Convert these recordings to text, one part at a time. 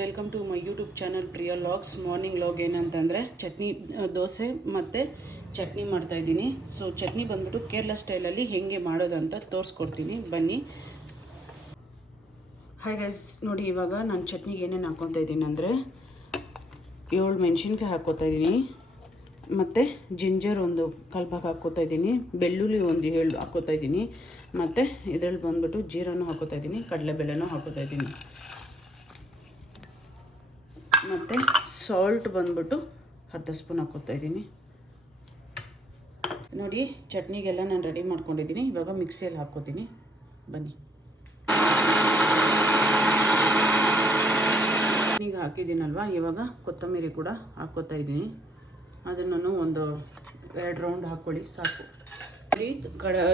Welcome to my YouTube channel Priya vlogs. Morning vlog ಏನಂತಂದರೆ chutney, dosa ಮತ್ತು ಚಟ್ನಿ ಮಾಡ್ತಾಯಿದ್ದೀನಿ. ಸೊ ಚಟ್ನಿ ಬಂದ್ಬಿಟ್ಟು ಕೇರಳ ಸ್ಟೈಲಲ್ಲಿ ಹೇಗೆ ಮಾಡೋದಂತ ತೋರಿಸ್ಕೊಡ್ತೀನಿ, ಬನ್ನಿ. ಹಾಯ್ ಗೈಸ್, ನೋಡಿ ಇವಾಗ ನಾನು ಚಟ್ನಿಗೆ ಏನೇನು ಹಾಕ್ಕೊತಾ ಇದ್ದೀನಿ ಅಂದರೆ 7 ಮೆಣಸಿನ್ಕಾಯಿ ಹಾಕ್ಕೊತಾ ಇದ್ದೀನಿ, ಮತ್ತು ಜಿಂಜರ್ ಒಂದು ಕಾಲು ಹಾಕ್ಕೊತಾ ಇದ್ದೀನಿ, ಬೆಳ್ಳುಳ್ಳಿ ಒಂದು 7 ಹಾಕ್ಕೊತಾ ಇದ್ದೀನಿ, ಮತ್ತು ಇದರಲ್ಲಿ ಬಂದ್ಬಿಟ್ಟು ಜೀರಾನು ಹಾಕ್ಕೊತಾ ಇದ್ದೀನಿ, ಕಡಲೆಬೇಳೆನೂ ಹಾಕ್ಕೊತಾ ಇದ್ದೀನಿ, ಮತ್ತು ಸಾಲ್ಟ್ ಬಂದ್ಬಿಟ್ಟು 10 ಸ್ಪೂನ್ ಹಾಕ್ಕೊತಾ ಇದ್ದೀನಿ. ನೋಡಿ ಚಟ್ನಿಗೆಲ್ಲ ನಾನು ರೆಡಿ ಮಾಡ್ಕೊಂಡಿದ್ದೀನಿ. ಇವಾಗ ಮಿಕ್ಸಿಯಲ್ಲಿ ಹಾಕ್ಕೊತೀನಿ, ಬನ್ನಿ. ಈಗ ಹಾಕಿದ್ದೀನಲ್ವ, ಇವಾಗ ಕೊತ್ತಂಬರಿ ಕೂಡ ಹಾಕ್ಕೊತಾ ಇದ್ದೀನಿ. ಅದನ್ನು ಒಂದು 2 ರೌಂಡ್ ಹಾಕ್ಕೊಳ್ಳಿ ಸಾಕು.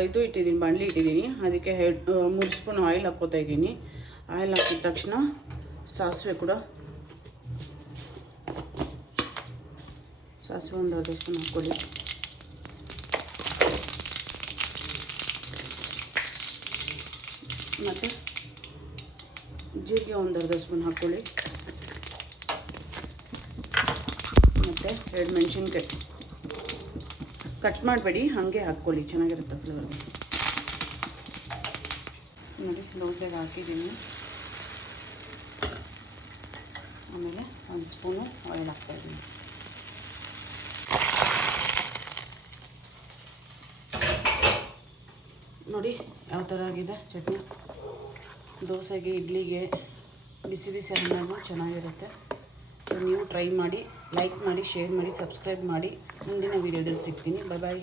ಇದು ಇಟ್ಟಿದ್ದೀನಿ, ಬಾಣಲಿ ಇಟ್ಟಿದ್ದೀನಿ, ಅದಕ್ಕೆ 3 ಸ್ಪೂನ್ ಆಯಿಲ್ ಹಾಕ್ಕೊತಾ ಇದ್ದೀನಿ. ಆಯಿಲ್ ಹಾಕಿದ ತಕ್ಷಣ ಸಾಸಿವೆ ಒಂದು 2 ಸ್ಪೂನ್ ಹಾಕ್ಕೊಳ್ಳಿ. ಮತ್ತು ಜೀರಿಗೆ ಒಂದು 2 ಸ್ಪೂನ್ ಹಾಕ್ಕೊಳ್ಳಿ, ಮತ್ತು 2 ಮೆಣಸಿನ್ಕಾಯಿ ಕಟ್ ಮಾಡಬೇಡಿ, ಹಾಗೆ ಹಾಕ್ಕೊಳ್ಳಿ, ಚೆನ್ನಾಗಿರುತ್ತೆ ಫ್ಲೇವರ್. ನೋಡಿ ದೋಸೆಗೆ ಹಾಕಿದ್ದೀನಿ. ಆಮೇಲೆ 1 ಸ್ಪೂನು ಆಯಿಲ್ ಹಾಕ್ತಾಯಿದ್ದೀನಿ. ನೋಡಿ ಯಾವ ಥರ ಆಗಿದೆ ಚಟ್ನಿ. ದೋಸೆಗೆ, ಇಡ್ಲಿಗೆ, ಬಿಸಿ ಬಿಸಿ ಅನ್ನೋದು ಚೆನ್ನಾಗಿರುತ್ತೆ. ಸೊ ನೀವು ಟ್ರೈ ಮಾಡಿ, ಲೈಕ್ ಮಾಡಿ, ಶೇರ್ ಮಾಡಿ, ಸಬ್ಸ್ಕ್ರೈಬ್ ಮಾಡಿ. ಮುಂದಿನ ವೀಡಿಯೋದಲ್ಲಿ ಸಿಗ್ತೀನಿ. ಬಾಯ್ ಬಾಯ್.